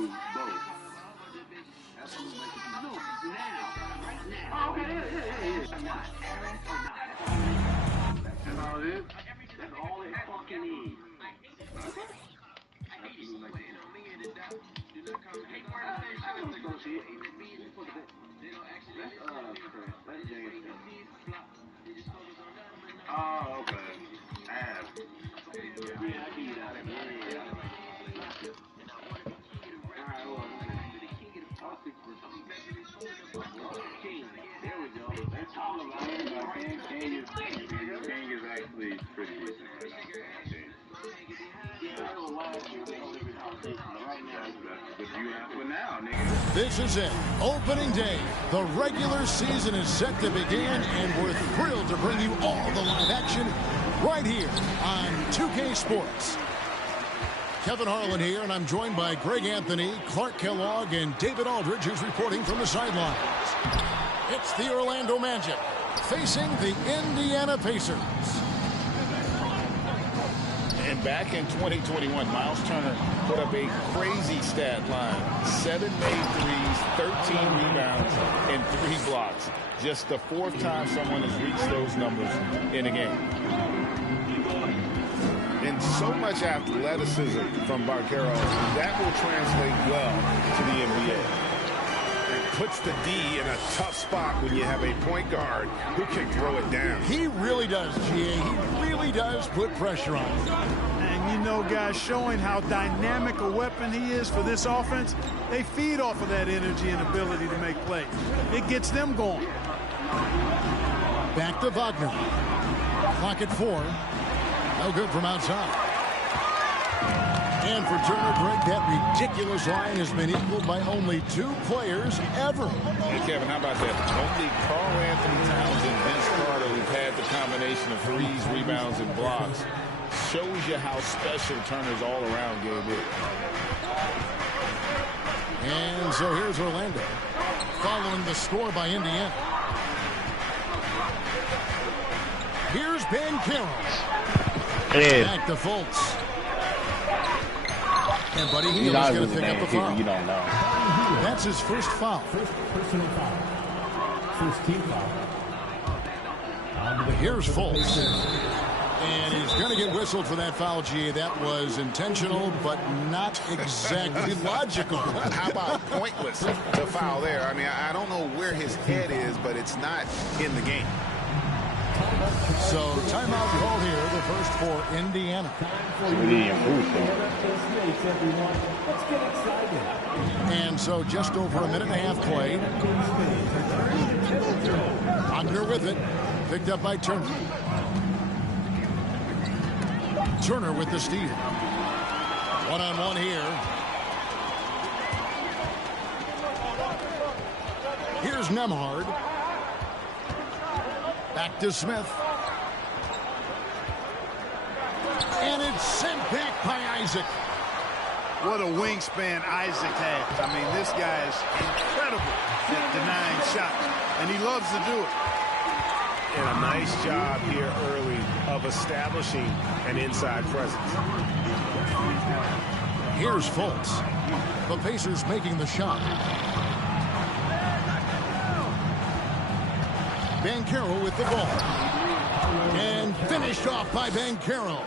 do both. That's what makes it do now, right now. Oh, okay, yeah. Not Aaron or not. That's all it is. That's all it fucking is. Oh, okay. Ass. Yeah, I can get out of here. Alright, well, King. There we go. Let's talk about it. King is actually pretty decent right now. This is it. Opening day. The regular season is set to begin, and we're thrilled to bring you all the live action right here on 2K Sports. Kevin Harlan here, and I'm joined by Greg Anthony, Clark Kellogg, and David Aldridge, who's reporting from the sidelines. It's the Orlando Magic facing the Indiana Pacers. And back in 2021, Miles Turner put up a crazy stat line. 7 made threes, 13 rebounds, and 3 blocks. Just the 4th time someone has reached those numbers in a game. And so much athleticism from Banchero, that will translate well to the NBA. Puts the D in a tough spot when you have a point guard who can throw it down. He really does, G.A. He really does put pressure on him. And, you know, guys, showing how dynamic a weapon he is for this offense, they feed off of that energy and ability to make plays. It gets them going. Back to Wagner. Clock at 4. No good from outside. And for Turner, Greg, that ridiculous line has been equaled by only 2 players ever. Hey, Kevin, how about that? Only Karl Anthony Towns and Vince Carter who've had the combination of threes, rebounds, and blocks. Shows you how special Turner's all-around game is. And so here's Orlando, following the score by Indiana. Here's Banchero. Back to Fultz. And Buddy Hield is going to pick up the foul. You don't know. That's his first foul. First personal foul. First team foul. Here's Fultz. And he's going to get whistled for that foul, G. That was intentional, but not exactly logical. How about pointless to foul there? I mean, I don't know where his head is, but it's not in the game. So timeout called here, the first for Indiana. Really improved. And so just over a minute and a half played. Wagner with it. Picked up by Turner. Turner with the steal. One-on-one here. Here's Nembhard. Back to Smith. And it's sent back by Isaac. What a wingspan Isaac has. I mean, this guy is incredible at denying shots, and he loves to do it. And a nice job here early of establishing an inside presence. Here's Fultz. The Pacers making the shot. Banchero with the ball. And finished off by Banchero.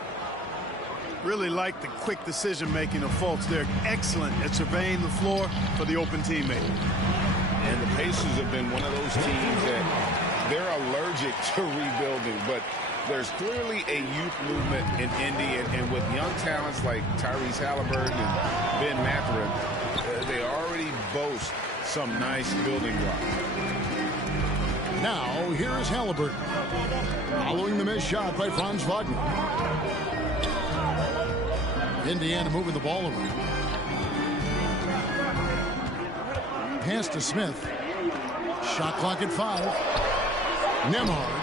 Really like the quick decision-making of Fultz. They're excellent at surveying the floor for the open teammate. And the Pacers have been one of those teams that they're allergic to rebuilding, but there's clearly a youth movement in Indy, and with young talents like Tyrese Halliburton and Ben Mathurin, they already boast some nice building blocks. Now, here is Halliburton. Following the missed shot by Franz Wagner. Indiana moving the ball around. Pass to Smith. Shot clock at 5. Nembhard.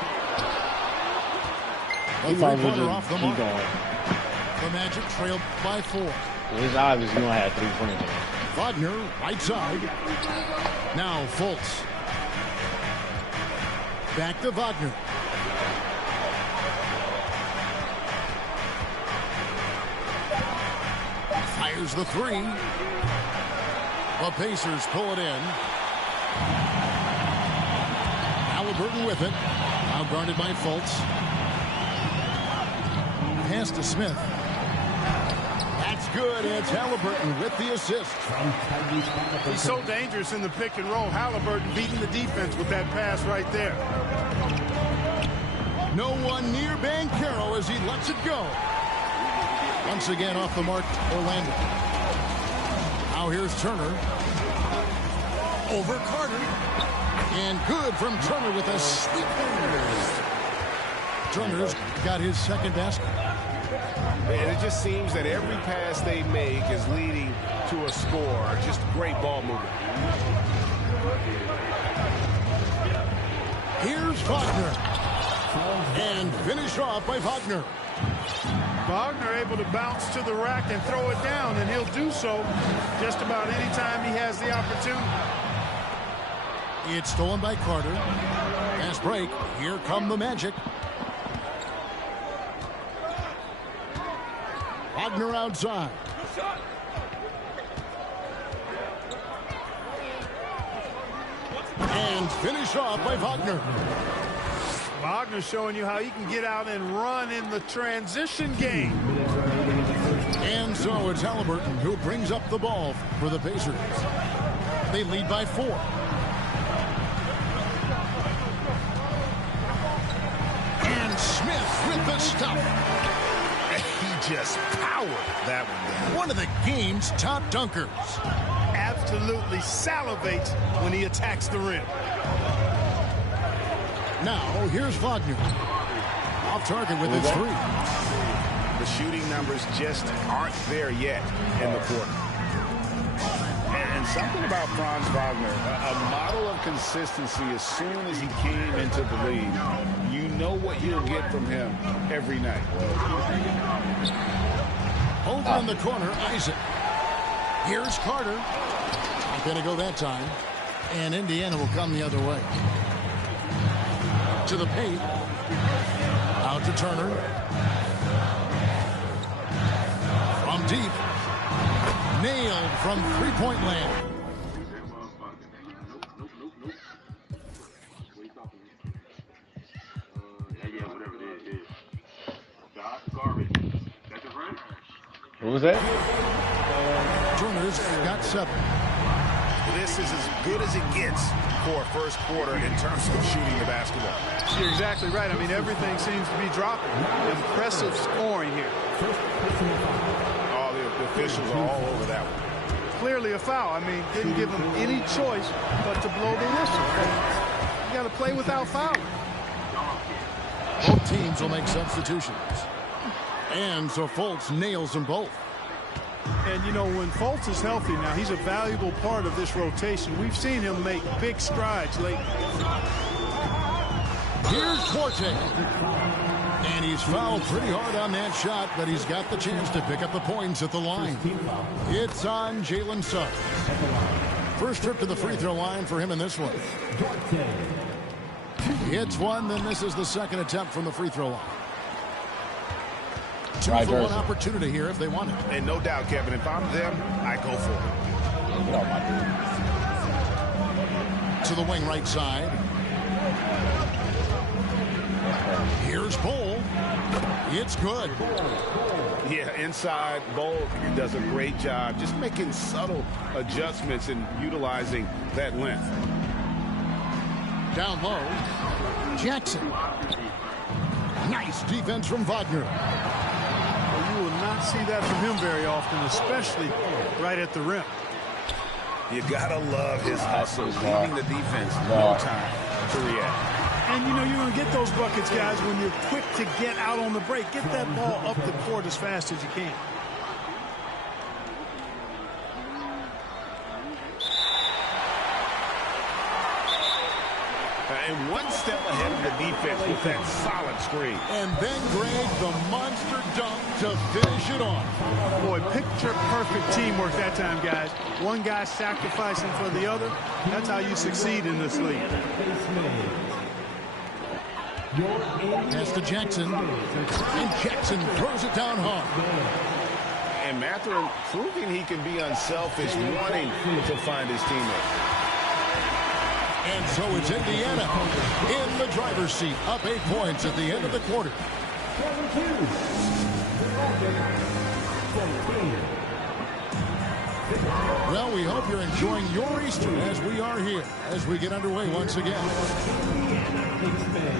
A three-pointer off the mark. The Magic trailed by 4. It's obvious you don't have 3 points. Wagner, right side. Now Fultz. Back to Wagner. Fires the 3. The Pacers pull it in. Halliburton with it. Now guarded by Fultz. Pass to Smith. That's good. It's Halliburton with the assist. He's so dangerous in the pick and roll. Halliburton beating the defense with that pass right there. No one near Banchero as he lets it go. Once again off the mark, Orlando. Now here's Turner. Over Carter. And good from Turner with a sweeper. Turner's got his second basket. And it just seems that every pass they make is leading to a score. Just great ball movement. Here's Wagner. And finish off by Wagner. Wagner able to bounce to the rack and throw it down, and he'll do so just about any time he has the opportunity. It's stolen by Carter. Fast break. Here come the Magic. Wagner outside. And finish off by Wagner. Wagner showing you how he can get out and run in the transition game. And so it's Halliburton who brings up the ball for the Pacers. They lead by 4. And Smith with the stuff. He just powered that one down. One of the game's top dunkers. Absolutely salivates when he attacks the rim. Now, here's Wagner. Off target with his 3. The shooting numbers just aren't there yet in the quarter. And something about Franz Wagner, a model of consistency as soon as he came into the league. You know what you'll get from him every night. Over in the corner, Isaac. Here's Carter. Not going to go that time. And Indiana will come the other way. To the paint. Out to Turner. From deep. Nailed from three-point land. What was that? Turner's got 7. This is as good as it gets for a first quarter in terms of shooting the basketball. You're exactly right. I mean, everything seems to be dropping. Impressive scoring here. All the officials are all over that one. Clearly a foul. I mean, didn't give him any choice but to blow the whistle. You got to play without fouling. Both teams will make substitutions. And so Fultz nails them both. And, you know, when Fultz is healthy now, he's a valuable part of this rotation. We've seen him make big strides lately. Here's Forte. And he's fouled pretty hard on that shot, but he's got the chance to pick up the points at the line. It's on Jalen Suggs. First trip to the free throw line for him in this one. Hits one, then this is the second attempt from the free throw line. 2-for-1 opportunity here if they want it. And no doubt, Kevin, if I'm them, I go for it. To the wing right side. Here's Bull. It's good. Yeah, inside, Bull does a great job just making subtle adjustments and utilizing that length. Down low. Jackson. Nice defense from Wagner. You will not see that from him very often, especially right at the rim. You gotta love his hustle, leaving the defense no time to react. And you know you're going to get those buckets, guys, when you're quick to get out on the break. Get that ball up the court as fast as you can. And one step ahead of the defense with that solid screen. And then Greg, the monster dunk to finish it off. Boy, picture-perfect teamwork that time, guys. One guy sacrificing for the other. That's how you succeed in this league. Pass to Jackson. And Jackson throws it down hard. And Mathurin proving he can be unselfish, wanting to find his teammates. And so it's Indiana in the driver's seat, up 8 points at the end of the quarter. Well, we hope you're enjoying your Easter as we are here, as we get underway once again.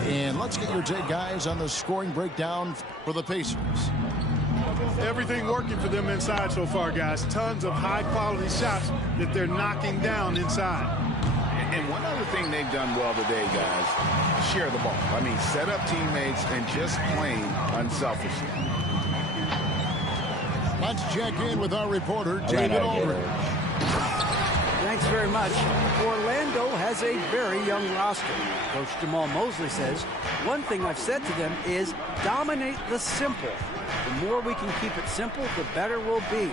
And let's get your take, guys, on the scoring breakdown for the Pacers. Everything working for them inside so far, guys. Tons of high-quality shots that they're knocking down inside. And one other thing they've done well today, guys, share the ball. I mean, set up teammates and just playing unselfishly. Let's check in with our reporter, David Aldridge. Thanks very much. Orlando has a very young roster. Coach Jamal Mosley says, one thing I've said to them is dominate the simple. The more we can keep it simple, the better we'll be.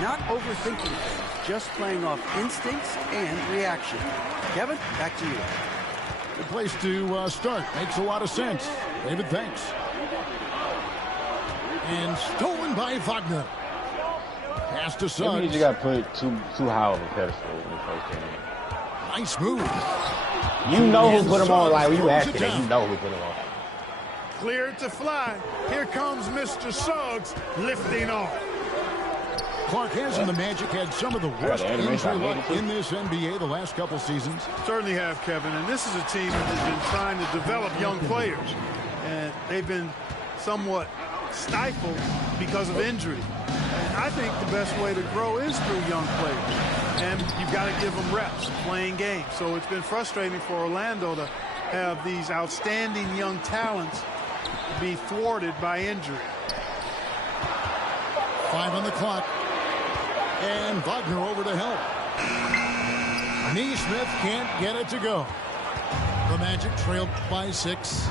Not overthinking things, just playing off instincts and reaction. Kevin, back to you. Good place to start. Makes a lot of sense. David, thanks. And stolen by Wagner. Pass to Suggs. Maybe you got put too high of a pedestal in the first game. Nice move. You know who put him on. Like, you asking it, you know who put him on. Cleared to fly. Here comes Mr. Suggs lifting off. Clark has and the Magic had some of the worst injury luck in this NBA the last couple seasons. Certainly have, Kevin. And this is a team that has been trying to develop young players. And they've been somewhat stifled because of injury. And I think the best way to grow is through young players. And you've got to give them reps, playing games. So it's been frustrating for Orlando to have these outstanding young talents be thwarted by injury. 5 on the clock. And Wagner over to help. Neesmith can't get it to go. The Magic trailed by 6.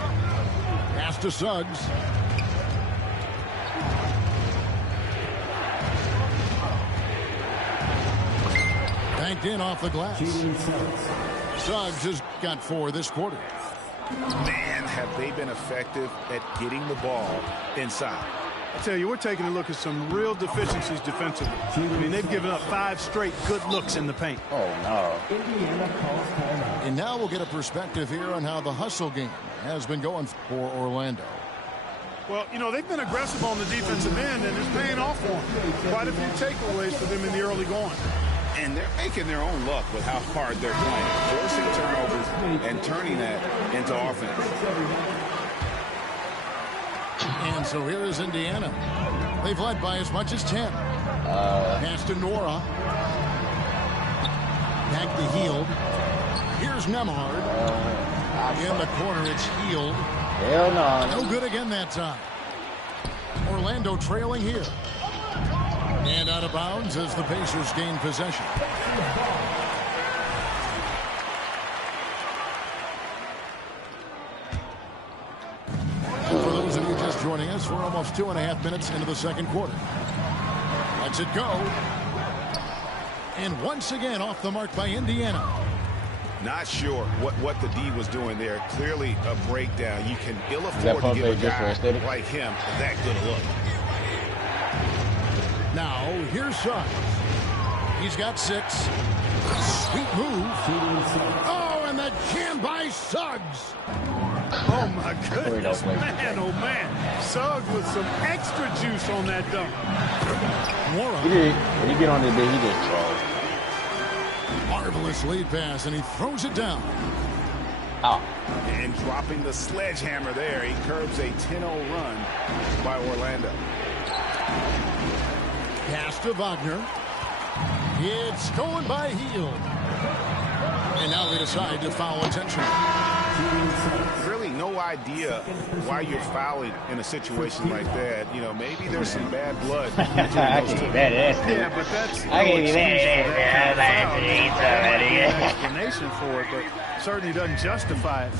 Pass to Suggs. Banked in off the glass. Suggs has got 4 this quarter. Man, have they been effective at getting the ball inside. I tell you, we're taking a look at some real deficiencies defensively. I mean, they've given up 5 straight good looks in the paint. Oh, no. And now we'll get a perspective here on how the hustle game has been going for Orlando. Well, you know, they've been aggressive on the defensive end, and it's paying off for them. Quite a few takeaways for them in the early going. And they're making their own luck with how hard they're playing, forcing turnovers and turning that into offense. And so here is Indiana. They've led by as much as 10. Pass to Nora. Back to Hield. Here's Nembhard. In the corner, it's Hield. Hell no. No good again that time. Orlando trailing here. And out of bounds as the Pacers gain possession. And for those of you just joining us, we're almost 2.5 minutes into the second quarter. Lets it go. And once again off the mark by Indiana. Not sure what the D was doing there. Clearly a breakdown. You can ill afford to give a guy like him that good a look. Now, here's Suggs. He's got 6. Sweet move. Oh, and the jam by Suggs. Oh, my goodness. Man, oh, man. Suggs with some extra juice on that dunk. When he get on the bed, he just trolls. Marvelous lead pass, and he throws it down. Oh. And dropping the sledgehammer there, he curbs a 10-0 run by Orlando. Pass to Wagner. It's stolen by Hield. And now they decide to foul intentionally. Really no idea why you're fouling in a situation like that. You know, maybe there's some bad blood. Yeah, but that's no explanation for it, but certainly doesn't justify it.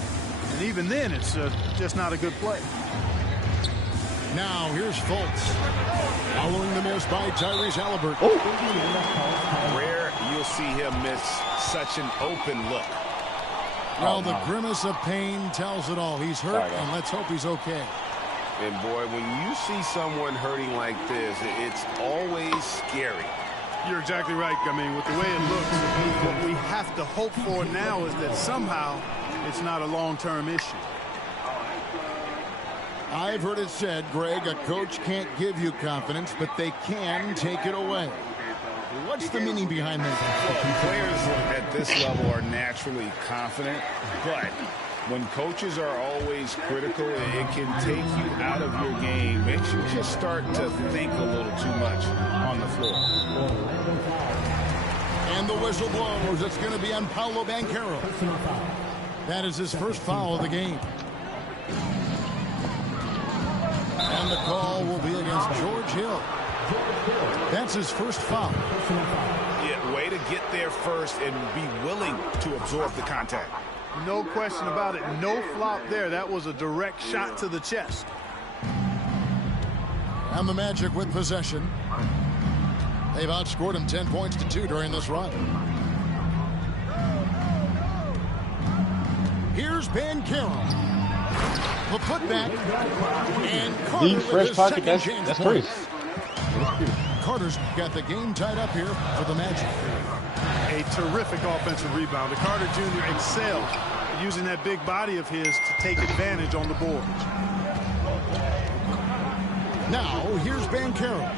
And even then, it's just not a good play. Now here's Fultz. Following the miss by Tyrese Halliburton. Rare you'll see him miss such an open look. Well, the grimace of pain tells it all. He's hurt, and let's hope he's okay. And, boy, when you see someone hurting like this, it's always scary. You're exactly right. I mean, with the way it looks, what we have to hope for now is that somehow it's not a long-term issue. I've heard it said, Greg, a coach can't give you confidence, but they can take it away. What's the meaning behind that? Well, players at this level are naturally confident, but when coaches are always critical, it can take you out of your game. Makes you just start to think a little too much on the floor. And the whistle blows. It's going to be on Paolo Banchero. That is his first foul of the game. And the call will be against George Hill. That's his first foul. Yeah, way to get there first and be willing to absorb the contact. No question about it. No flop there. That was a direct shot to the chest. And the Magic with possession. They've outscored him 10 points to 2 during this run. Here's Banchero. The putback. And Carter The with fresh his pocket, second chance that's point. crazy. Carter's got the game tied up here for the Magic. A terrific offensive rebounder. Carter Jr. excelled using that big body of his to take advantage on the boards. Now, here's Banchero.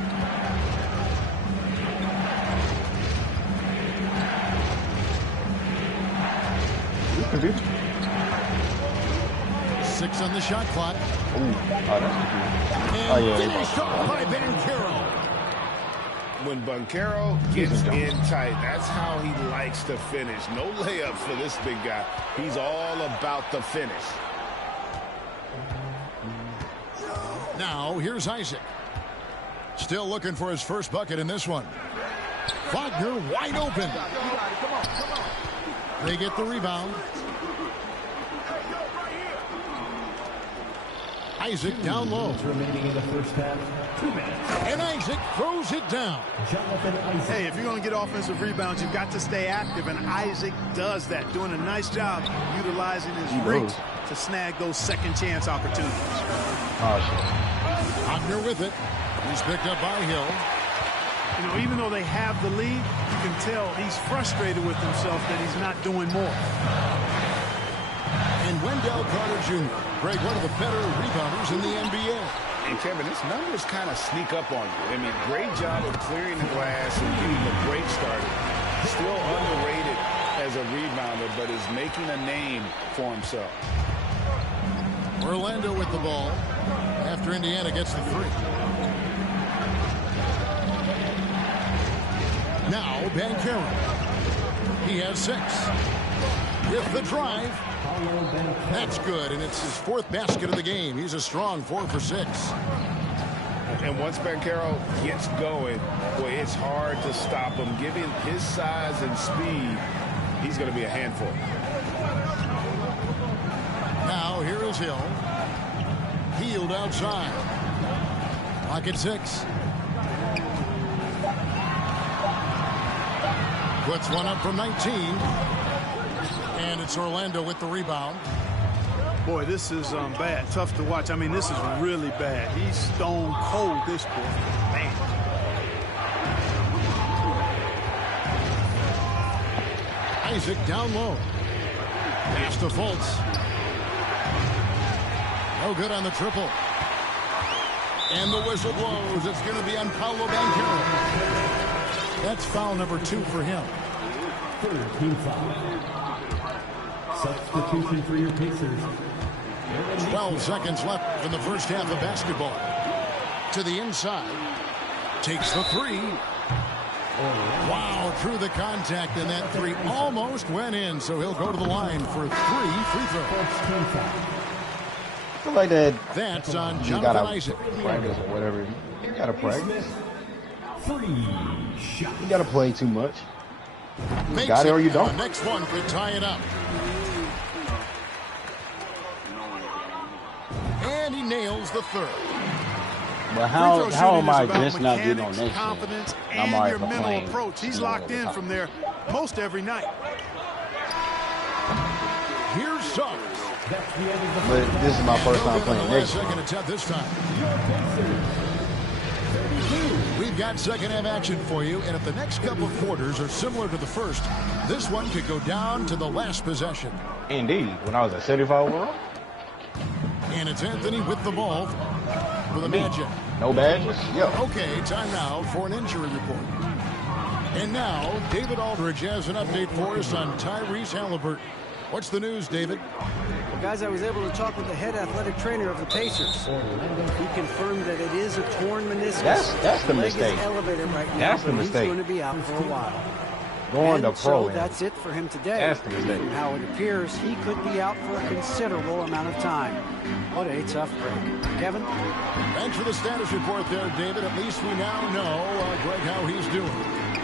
Six on the shot clock. And finished off by Banchero. When Banchero gets in tight, that's how he likes to finish. No layups for this big guy. He's all about the finish. Now, here's Isaac. Still looking for his first bucket in this one. Wagner wide open. They get the rebound. Isaac down low. Remaining in the first half. 2 minutes. And Isaac throws it down. Hey, if you're going to get offensive rebounds, you've got to stay active, and Isaac does that, doing a nice job utilizing his reach to snag those second chance opportunities. Wagner with it. He's picked up by Hill. You know, even though they have the lead, you can tell he's frustrated with himself that he's not doing more. And Wendell Carter Jr., Greg, one of the better rebounders in the NBA. And Kevin, his numbers kind of sneak up on you. I mean, great job of clearing the glass and getting the break started. Still underrated as a rebounder, but is making a name for himself. Orlando with the ball after Indiana gets the three. Now Banchero. He has 6. With the drive. That's good, and it's his 4th basket of the game. He's a strong 4 for 6. And once Banchero gets going, boy, it's hard to stop him. Given his size and speed, he's going to be a handful. Now here is Hill. Healed outside. Pocket 6. Puts one up from 19. And it's Orlando with the rebound. Boy, this is bad. Tough to watch. I mean, this is really bad. He's stone cold, this boy. Man. Isaac down low. Pass to Fultz. No good on the triple. And the whistle blows. It's going to be on Paolo Banchero. That's foul number 2 for him. 3rd team foul. Substitution for your Pacers. 12 seconds left in the first half of basketball. To the inside. Takes the 3. Wow, through the contact, and that 3 almost went in, so he'll go to the line for 3 free throws. I feel like that. That's on Jonathan Isaac. Practice or whatever. You gotta practice. Free shot. You gotta play too much. Makes got it or you don't. The next one could tie it up. And he nails the 3rd. But how am I just not getting on mechanics, this? confidence, I'm and your already mental playing. approach. He's locked in from there most every night. Here's Suggs. But this is my first time playing next. Second attempt this time. We've got second half action for you, and if the next couple of quarters are similar to the first, this one could go down to the last possession. Indeed, when I was at 75 overall. And it's Anthony with the ball for the Magic. No badges? Yeah. Okay, time now for an injury report. And now, David Aldridge has an update for us on Tyrese Halliburton. What's the news, David? Well, guys, I was able to talk with the head athletic trainer of the Pacers. He confirmed that it is a torn meniscus. That's the leg mistake. is elevated right now, That's the but mistake. he's going to be out for a while. Going to And pro. so that's it for him today. That's the mistake. From how it appears, he could be out for a considerable amount of time. What a tough break. Kevin? Thanks for the status report there, David. At least we now know, Greg, how he's doing.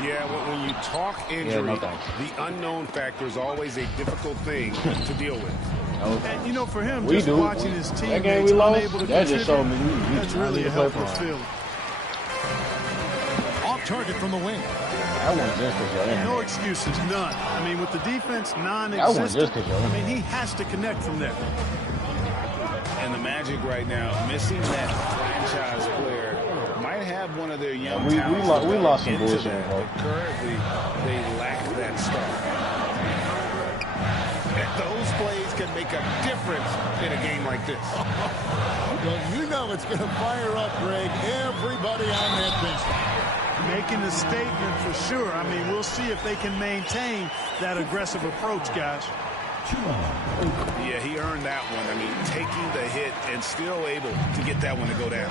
Yeah, when you talk injury, the unknown factor is always a difficult thing to deal with. And, you know, for him, We just do. watching his That teammates game we lost, unable to that just showed contribute, me we that's really a helpless feeling. Off target from the wing. That wasn't just because you're in. No excuses, none. I mean, with the defense wasn't non-existent, just 'cause you're in. I mean, he has to connect from there. And the Magic right now, missing that franchise player, might have one of their young We talents lost some into bullshit, that, bro. but currently, they lack that star. And those plays can make a difference in a game like this. Well, you know it's going to fire up, Greg, everybody on that bench. Making a statement for sure. I mean, we'll see if they can maintain that aggressive approach, guys. Yeah, he earned that one. I mean, taking the hit and still able to get that one to go down.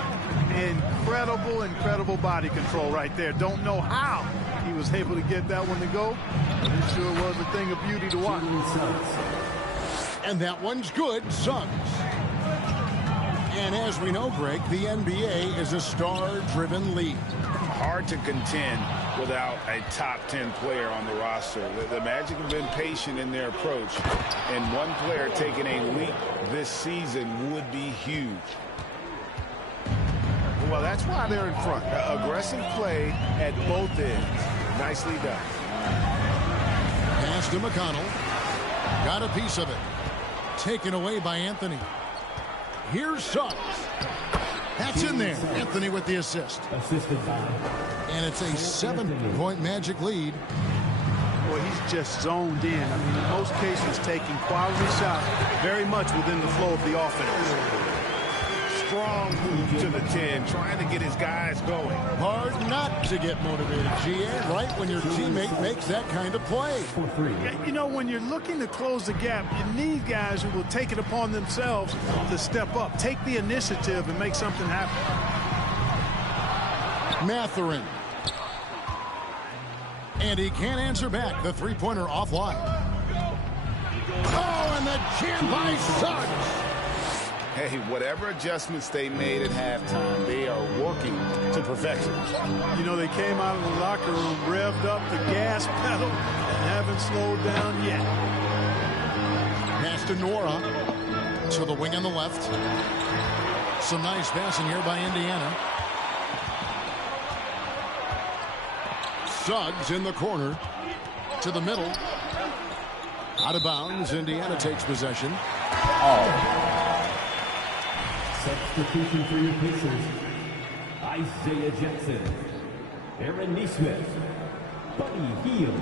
Incredible body control right there. Don't know how he was able to get that one to go, but it sure was a thing of beauty to watch. And that one's good, Suggs. And as we know, Greg, the NBA is a star-driven league. Hard to contend without a top 10 player on the roster. The Magic have been patient in their approach, and one player taking a leap this season would be huge. Well, that's why they're in front. Aggressive play at both ends. Nicely done. Pass to McConnell. Got a piece of it. Taken away by Anthony. Here's Suggs. That's in there. Anthony with the assist. Assisted by. And it's a 7-point Magic lead. Well, he's just zoned in. I mean, in most cases, taking quality shots very much within the flow of the offense. Strong move to the 10, trying to get his guys going. Hard not to get motivated, GA, right when your teammate makes that kind of play. Yeah, you know, when you're looking to close the gap, you need guys who will take it upon themselves to step up, take the initiative, and make something happen. Mathurin. And he can't answer back. The three-pointer offline. Oh, and the jam by Suggs. Hey, whatever adjustments they made at halftime, they are working to perfection. You know, they came out of the locker room, revved up the gas pedal, and haven't slowed down yet. Pass to Nora. To the wing on the left. Some nice passing here by Indiana. Suggs in the corner. To the middle. Out of bounds. Indiana takes possession. Oh. Substitution for your Pacers. Isaiah Jackson. Aaron Nesmith. Buddy Hield.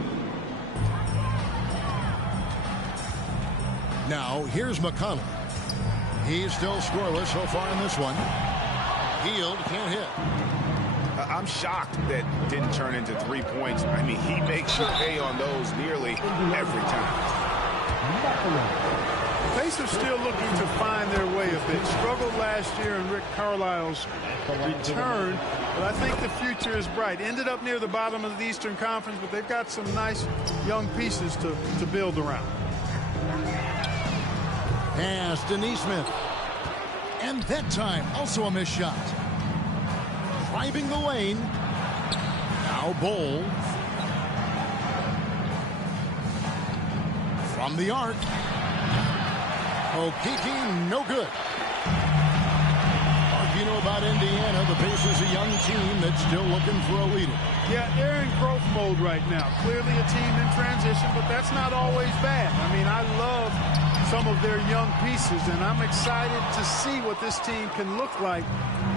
Now, here's McConnell. He's still scoreless so far in this one. Hield can't hit. I'm shocked that didn't turn into 3 points. I mean, he makes you pay on those nearly every time. The Pacers still looking to find their way a bit. Struggled last year in Rick Carlisle's return, but I think the future is bright. Ended up near the bottom of the Eastern Conference, but they've got some nice young pieces to build around. Pass to Nesmith. And that time, also a missed shot. Driving the lane. Now Bol. From the arc. Okeke, no good. You know about Indiana, the Pacers, a young team that's still looking for a leader. Yeah, they're in growth mode right now. Clearly a team in transition, but that's not always bad. I mean, I love some of their young pieces, and I'm excited to see what this team can look like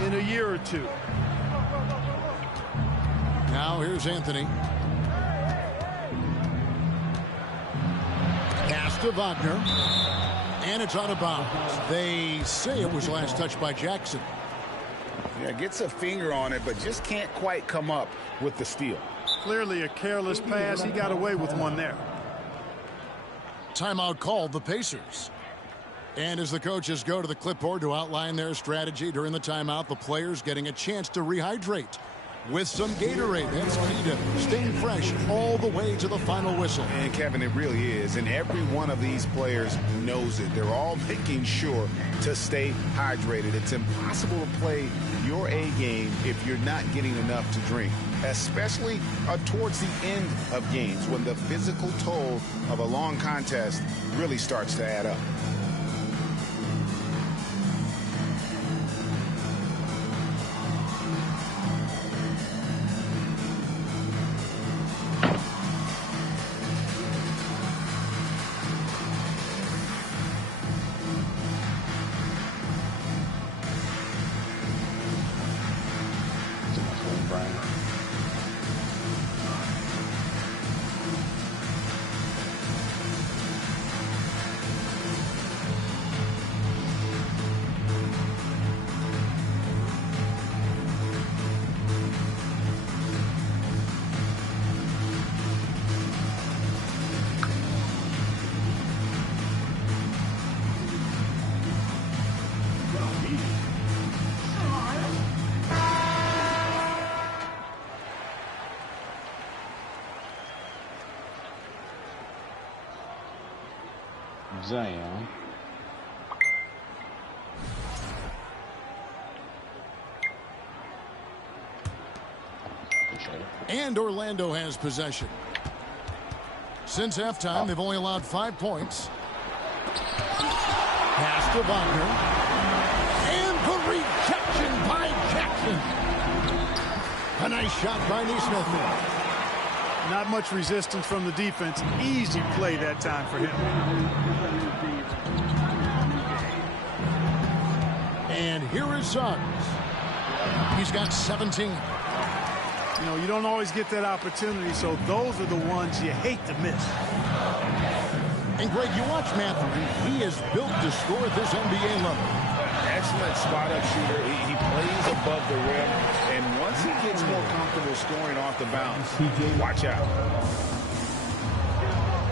in a year or two. Now here's Anthony. Pass to Wagner. And it's out of bounds. They say it was last touched by Jackson. Yeah, gets a finger on it, but just can't quite come up with the steal. Clearly a careless pass. He got away with one there. Timeout called the Pacers. And as the coaches go to the clipboard to outline their strategy during the timeout, the players getting a chance to rehydrate with some Gatorade. That's key to staying fresh all the way to the final whistle. And Kevin, it really is. And every one of these players knows it. They're all making sure to stay hydrated. It's impossible to play your A game if you're not getting enough to drink, especially towards the end of games when the physical toll of a long contest really starts to add up. Zion. And Orlando has possession. Since halftime, they've only allowed 5 points. Pass to Wagner. And the rejection by Jackson. A nice shot by Nesmith. Not much resistance from the defense. Easy play that time for him. And here is Suggs. He's got 17. You know, you don't always get that opportunity, so those are the ones you hate to miss. And Greg, you watch Matthew. He is built to score at this NBA level. Excellent spot-up shooter. He plays above the rim, and once he gets more comfortable scoring off the bounce, watch out.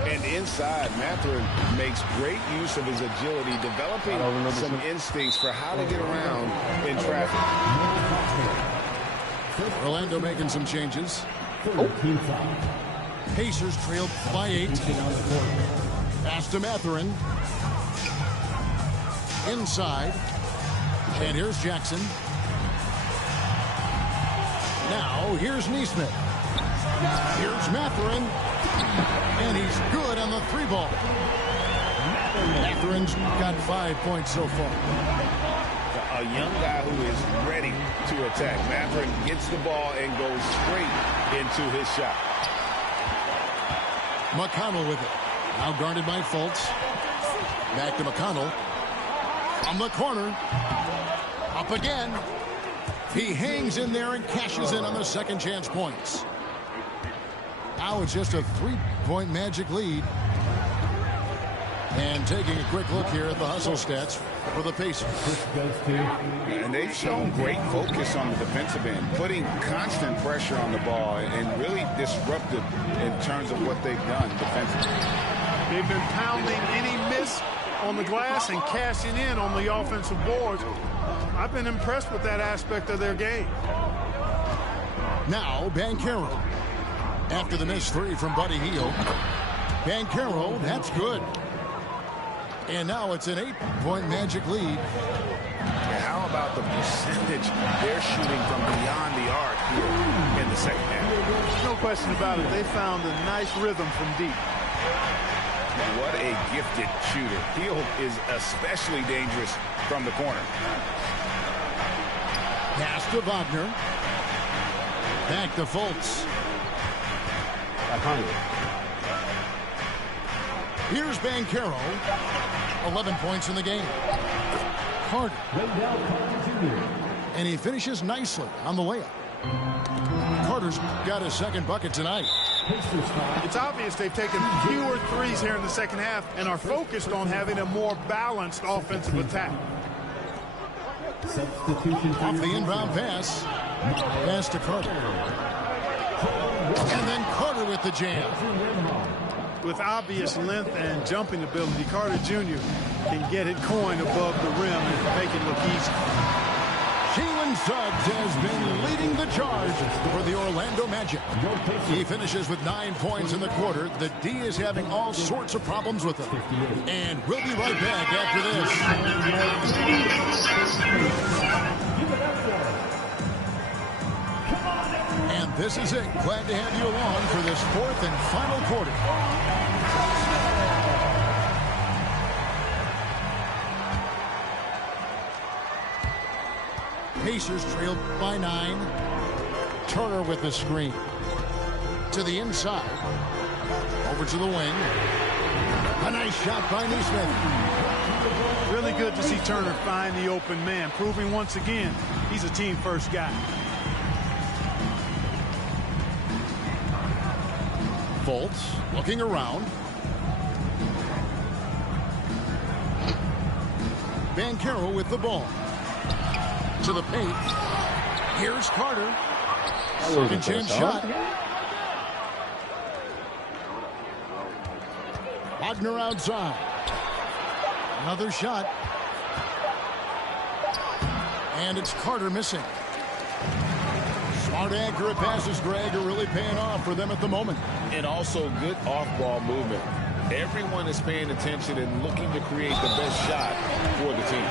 And inside, Mathurin makes great use of his agility, developing some instincts for how to get around in traffic. Orlando making some changes. Pacers trailed by 8. Pass to Mathurin. Inside. And here's Jackson. Now, here's Nesmith. Here's Mathurin. And he's good on the 3-ball. Mathurin's got 5 points so far. A young guy who is ready to attack. Mathurin gets the ball and goes straight into his shot. McConnell with it. Now guarded by Fultz. Back to McConnell. From the corner. Up again. He hangs in there and cashes in on the second chance points. Now it's just a 3-point Magic lead. And taking a quick look here at the hustle stats for the Pacers. And they've shown great focus on the defensive end, putting constant pressure on the ball and really disruptive in terms of what they've done defensively. They've been pounding any miss on the glass and cashing in on the offensive boards. I've been impressed with that aspect of their game. Now, Banchero. After the missed 3 from Buddy Hield. Banchero, that's good. And now it's an 8-point Magic lead. How about the percentage they're shooting from beyond the arc here in the second half? No question about it. They found a nice rhythm from deep. What a gifted shooter. Hield is especially dangerous from the corner. Pass to Wagner. Back to Fultz. Here's Banchero. 11 points in the game. Carter. And he finishes nicely on the layup. Carter's got his second bucket tonight. It's obvious they've taken fewer threes here in the second half and are focused on having a more balanced offensive attack. Off the inbound pass. Pass to Carter. And then Carter with the jam. With obvious length and jumping ability, Carter Jr. can get it going above the rim and make it look easy. Jalen Suggs has been leading the charge for the Orlando Magic. He finishes with 9 points in the quarter. The D is having all sorts of problems with him. And we'll be right back after this. And this is it. Glad to have you along for this fourth and final quarter. Pacers trailed by 9. Turner with the screen. To the inside. Over to the wing. A nice shot by Nesmith. Really good to see Turner find the open man, proving once again he's a team-first guy. Fultz looking around. Banchero with the ball. To the paint. Here's Carter. Second chance shot. Wagner outside. Another shot. And it's Carter missing. Smart, accurate passes, Greg, are really paying off for them at the moment. And also good off-ball movement. Everyone is paying attention and looking to create the best shot for the team.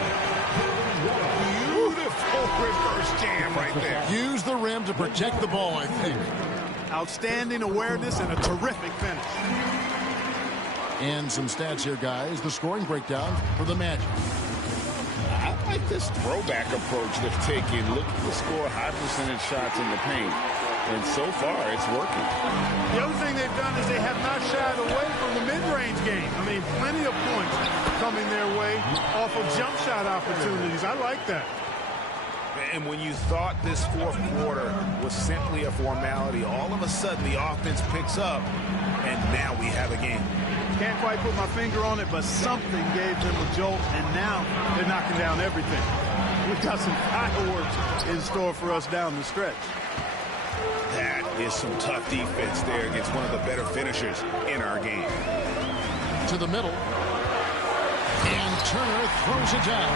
Reverse jam right there. Use the rim to protect the ball, I think. Outstanding awareness and a terrific finish. And some stats here, guys. The scoring breakdown for the Magic. I like this throwback approach they've taken, looking to score high percentage shots in the paint. And so far, it's working. The other thing they've done is they have not shied away from the mid-range game. I mean, plenty of points coming their way off of jump shot opportunities. I like that. And when you thought this fourth quarter was simply a formality, all of a sudden the offense picks up, and now we have a game. Can't quite put my finger on it, but something gave them a jolt, and now they're knocking down everything. We've got some fireworks in store for us down the stretch. That is some tough defense there against one of the better finishers in our game. To the middle. And Turner throws it down.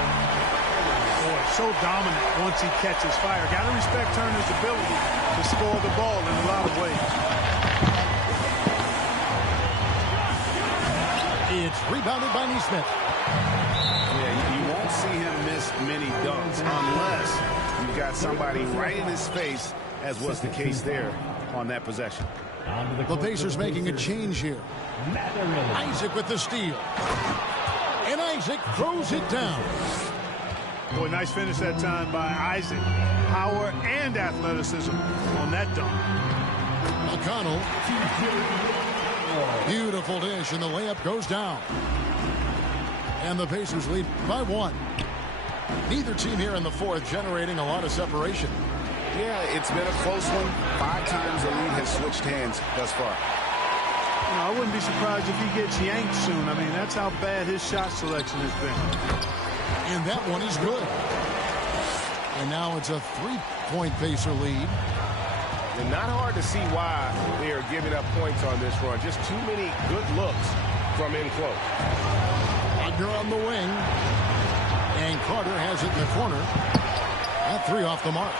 Boy, so dominant once he catches fire. Got to respect Turner's ability to score the ball in a lot of ways. It's rebounded by Nesmith. Yeah, you won't see him miss many dunks unless you've got somebody right in his face, as was the case there on that possession. The Pacers making a change here. Isaac with the steal. And Isaac throws it down. Boy, nice finish that time by Isaac. Power and athleticism on that dunk. McConnell. Beautiful dish, and the layup goes down. And the Pacers lead by 1. Neither team here in the fourth generating a lot of separation. Yeah, it's been a close one. 5 times the lead has switched hands thus far. You know, I wouldn't be surprised if he gets yanked soon. I mean, that's how bad his shot selection has been. And that one is good. And now it's a 3-point Pacer lead. And not hard to see why they are giving up points on this run. Just too many good looks from in close. Wagner on the wing. And Carter has it in the corner. That 3 off the mark.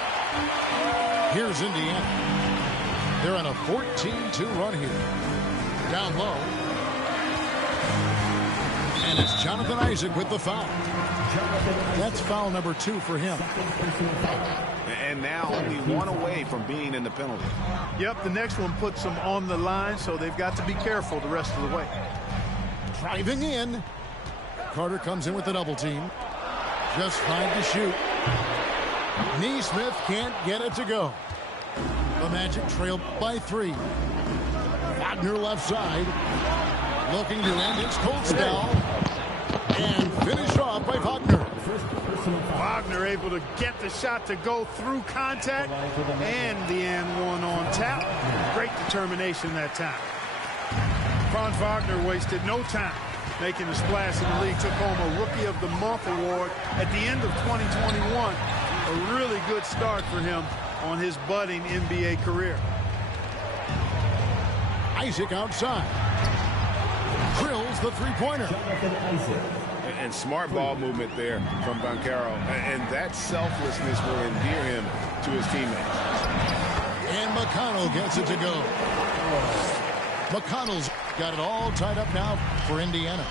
Here's Indiana. They're on a 14-2 run here. Down low. And it's Jonathan Isaac with the foul. That's foul number 2 for him. And now only 1 away from being in the penalty. Yep, the next one puts them on the line, so they've got to be careful the rest of the way. Driving in. Carter comes in with the double team. Just 5 to shoot. Nesmith can't get it to go. The Magic trail by 3. Wagner left side. Looking to end its cold spell. And finished off by Wagner. Wagner able to get the shot to go through contact and the and one on tap. Great determination that time. Franz Wagner wasted no time making a splash in the league. Took home a Rookie of the Month award at the end of 2021. A really good start for him on his budding NBA career. Isaac outside. Drills the three-pointer. And smart ball movement there from Banchero. And that selflessness will endear him to his teammates. And McConnell gets it to go. McConnell's got it all tied up now for Indiana.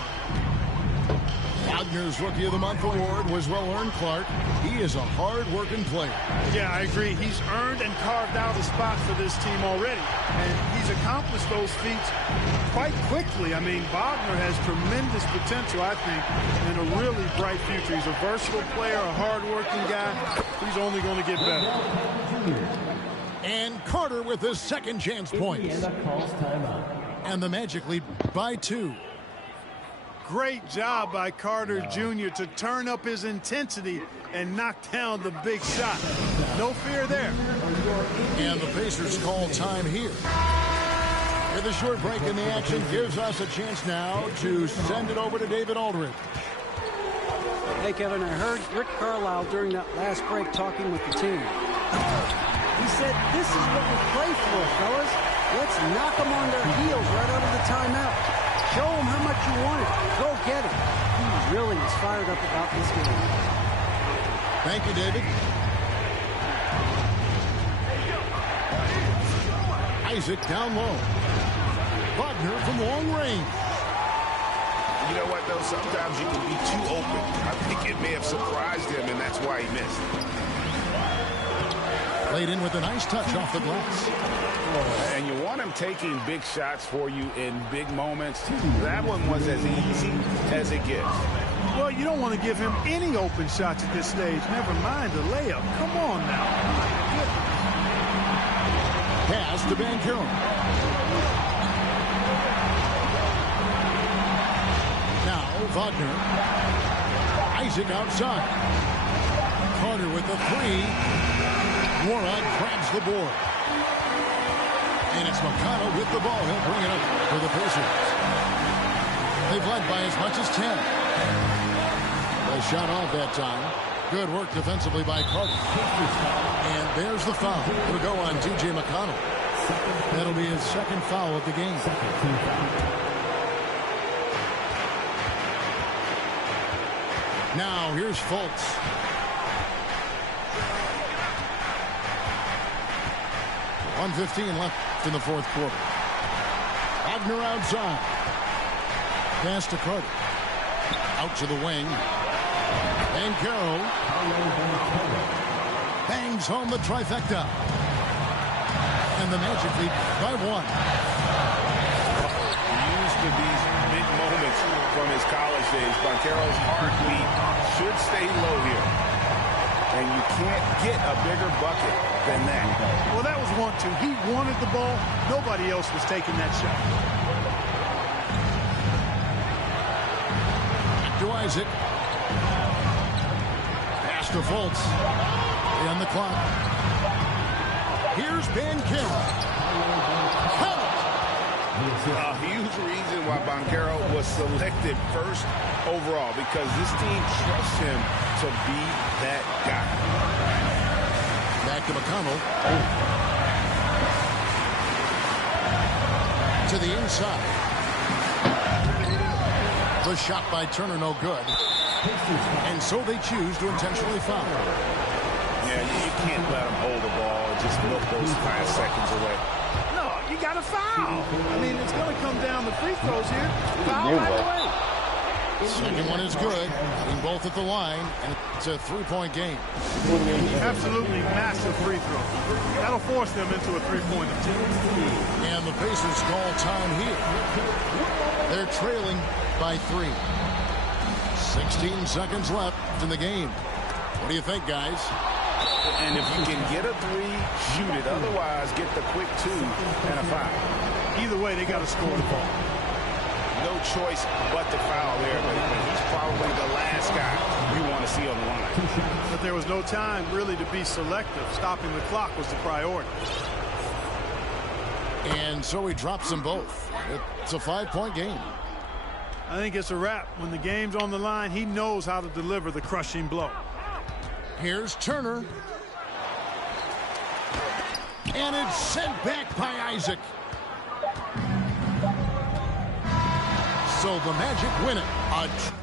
Wagner's Rookie of the Month award was well-earned, Clark. He is a hard-working player. Yeah, I agree. He's earned and carved out a spot for this team already. And he's accomplished those feats quite quickly. I mean, Wagner has tremendous potential, I think, and a really bright future. He's a versatile player, a hard-working guy. He's only going to get better. And Carter with his second chance points. And the Magic lead by 2. Great job by Carter Jr. to turn up his intensity and knock down the big shot. No fear there. And the Pacers call time here. With a short break in the action gives us a chance now to send it over to David Aldridge. Hey, Kevin, I heard Rick Carlisle during that last break talking with the team. He said, this is what we play for, fellas. Let's knock them on their heels right out of the timeout. Show them how much you want it. Go get it. He really is fired up about this game. Thank you, David. Isaac down low. Wagner from long range. You know what, though? Sometimes you can be too open. I think it may have surprised him, and that's why he missed. Played in with a nice touch off the glass. And you want him taking big shots for you in big moments. That one was as easy as it gets. Well, you don't want to give him any open shots at this stage. Never mind the layup. Come on now. Pass to Banchero. Now Wagner. Isaac outside. Carter with the three. Warren grabs the board. And it's McConnell with the ball. He'll bring it up for the Pacers. They've led by as much as 10. They shot off that time. Good work defensively by Carter. And there's the foul. It'll go on T.J. McConnell. That'll be his second foul of the game. Now here's Fultz. .1:15 left in the fourth quarter. Wagner outside. Pass to Carter. Out to the wing. Banchero bangs home the trifecta. And the Magic lead by 1. Used to these big moments from his college days. Banchero's heartbeat should stay low here. And you can't get a bigger bucket than that. Well, that was 1-2. He wanted the ball. Nobody else was taking that shot. To Isaac. Pass to Fultz. On the clock. Here's Banchero. A huge reason why Banchero was selected first overall, because this team trusts him to be that guy. Back to McConnell. To the inside. The shot by Turner no good. And so they choose to intentionally foul. Yeah, you can't let him hold the ball and just milk those 5 seconds away. No, you got to foul. I mean, it's going to come down to free throws here. Foul right away. Second one is good. In both at the line, and it's a 3-point game. Absolutely massive free throw. That'll force them into a 3-pointer. And the Pacers call time here. They're trailing by 3. 16 seconds left in the game. What do you think, guys? And if you can get a 3, shoot it. Otherwise, get the quick 2 and a foul. Either way, they got to score the ball. no choice but to foul there, but he's probably the last guy you want to see on the line. But there was no time really to be selective. Stopping the clock was the priority. And so he drops them both. It's a 5-point game. I think it's a wrap. When the game's on the line, he knows how to deliver the crushing blow. Here's Turner. And it's sent back by Isaac. So the Magic win it.